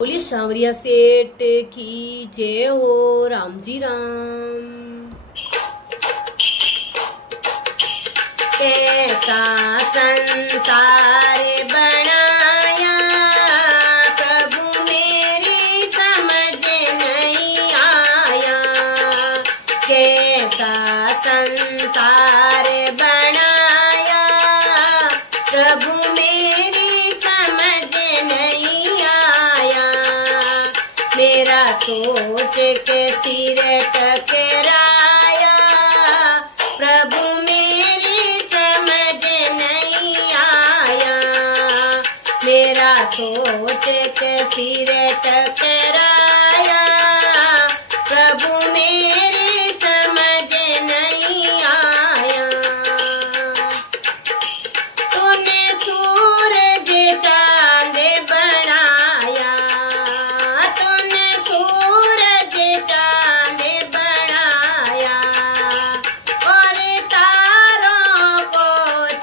बोलिए सांवरिया सेठ की जय हो। राम जी राम। कैसा संसार बनाया प्रभु मेरी समझ नहीं आया। कैसा संसार बनाया प्रभु मेरी समझ नहीं आया। मेरा सोच के सिर टकराया प्रभु मेरी समझ नहीं आया। मेरा सोच के सिर टकराया प्रभु मेरी समझ नहीं आया। तूने सूरज चांद बनाया, तूने सूरज चांद बनाया और तारों को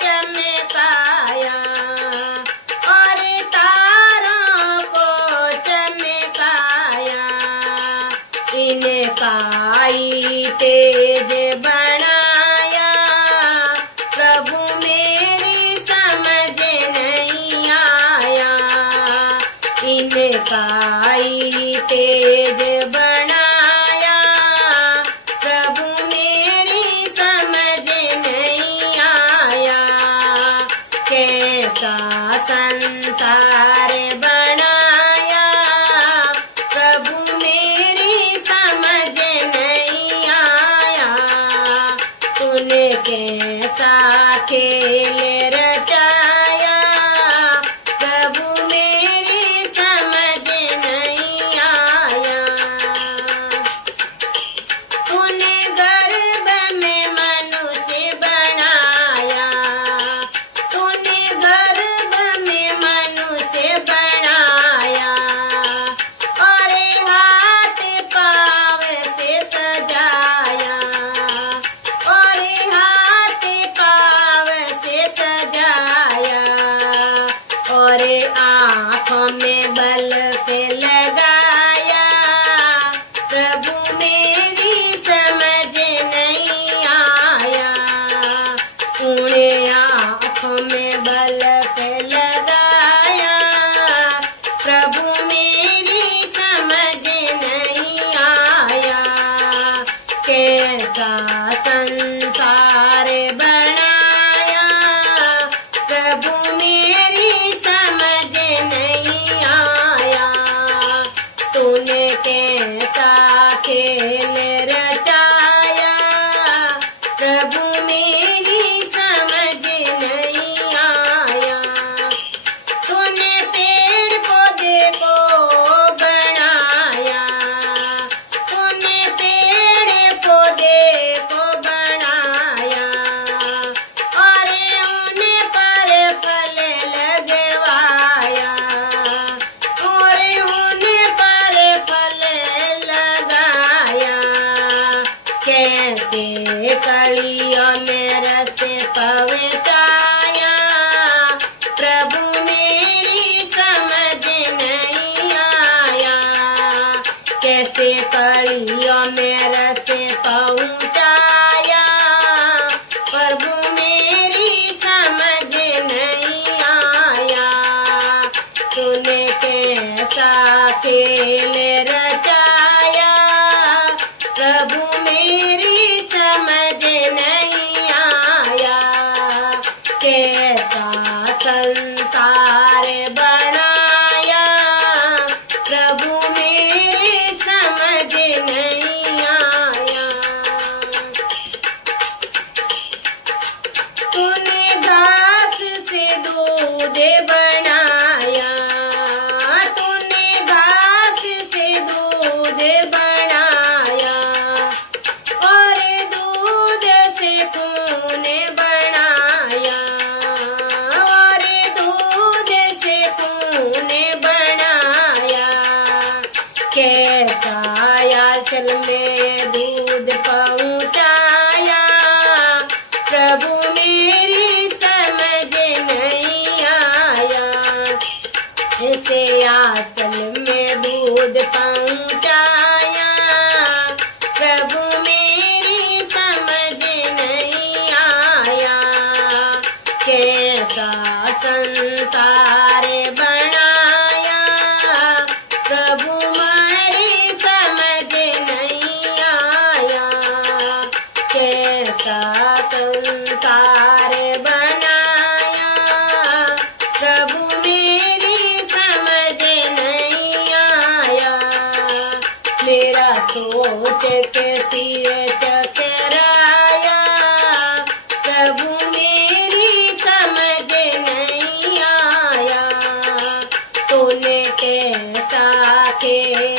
चमकाया और तारों को चमकाया। इनका ही तेज बनाया प्रभु मेरी समझ नहीं आया। इनका ही तेज बनाया प्रभु मेरी समझ नहीं आया। कैसा संसार बनाया प्रभु मेरी समझ नहीं आया। तूने कैसा खेल रचाया प्रभु मेरी समझ नहीं आया। तूने गर्भ में मनुष्य बनाया, तूने गर्भ में मनुष्य बनाया और हाथ पाँव से सजाया और हाथ पाँव से सजाया और आँखों में बल्ब लगाया प्रभु मेरी समझ नहीं आया। तूने आँखों में बल्ब लगाया प्रभु मेरी समझ नहीं आया। कैसा संसार बनाया प्रभु मेरी समझ नहीं आया। तूने कैसा खेल रचाया प्रभु मेरी समझ नहीं आया। तूने पेड़ पौधे को बनाया, तूने पेड़ पौधे को बनाया और उन पर फल लगवाया और उन पर फल लगाया। कैसे कलियों में रस पहुँचाया प्रभु मेरी समझ नहीं आया। कैसे कलियों में रस पहुँचाया प्रभु मेरी समझ नहीं आया। तूने कैसा खेल रचाया प्रभु मेरी समझ नहीं आया। कैसा संसार बनाया प्रभु मेरी समझ नहीं आया। तूने घास से दूध बनाया, तूने घास से दूध बनाया और दूध से खून बनाया और दूध से खून बनाया। कैसा आंचल में दूध पहुँचाया प्रभु मेरी समझ नहीं आया। ऐसे आंचल में के सिर चकराया, प्रभु मेरी समझ नहीं आया, तूने कैसा खेल